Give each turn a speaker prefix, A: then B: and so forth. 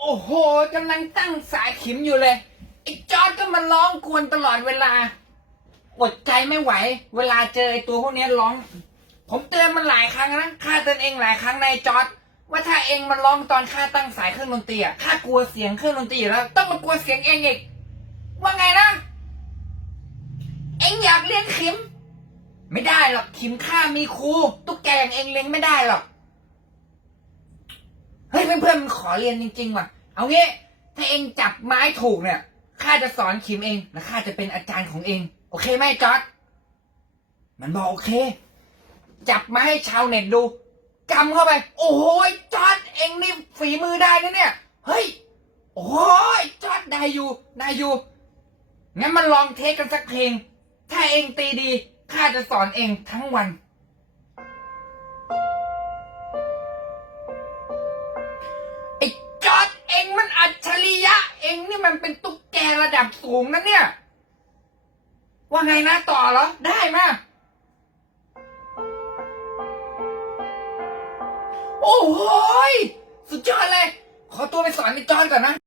A: โอ้โหกำลังตั้งสายขิมอยู่เลยไอ้จอร์ดก็มาร้องกวนตลอดเวลาอดใจไม่ไหว เวลาเจอไอ้ตัวพวกนี้ร้อง ผมเตือนมันหลายครั้งนะข้าเตือนเองหลายครั้งในจอร์ดว่าถ้าเองมาร้องตอนข้าตั้งสายเครื่องดนตรีอะข้ากลัวเสียงเครื่องดนตรีอยู่แล้ว ต้องมากลัวเสียงเองอีกว่าไงนะเองอยากเรียนขิม ไม่ได้หรอกขิมข้ามีครูตุ๊กแกอย่างเองเลี้ยงไม่ได้หรอก เฮ้ยเพื่อนๆมันขอเรียนจริงๆว่ะ เอางี้ ถ้าเองจับไม้ถูกเนี่ยข้าจะสอนขิมเองและข้าจะเป็นอาจารย์ของเอง โอเคไหมจอร์ดมันบอกโอเค จับมาให้ชาวเน็ตดูกำเข้าไป โอ้โหจอร์ดเองนี่ฝีมือได้นะเนี่ย เฮ้ย โอ้ยจอร์ดได้อยู่ได้อยู่ งั้นมาลองเทสกันสักเพลง ถ้าเองตีดีข้าจะสอนเองทั้งวัน ไอ้จอดเองมันอัจฉริยะ เองนี่มันเป็นตุ๊กแกระดับสูงนะเนี่ย ว่าไงนะต่อเหรอ ได้มโอ้โหยสุดยอดเลย ขอตัวไปสอนไอ้จอดก่อนนะ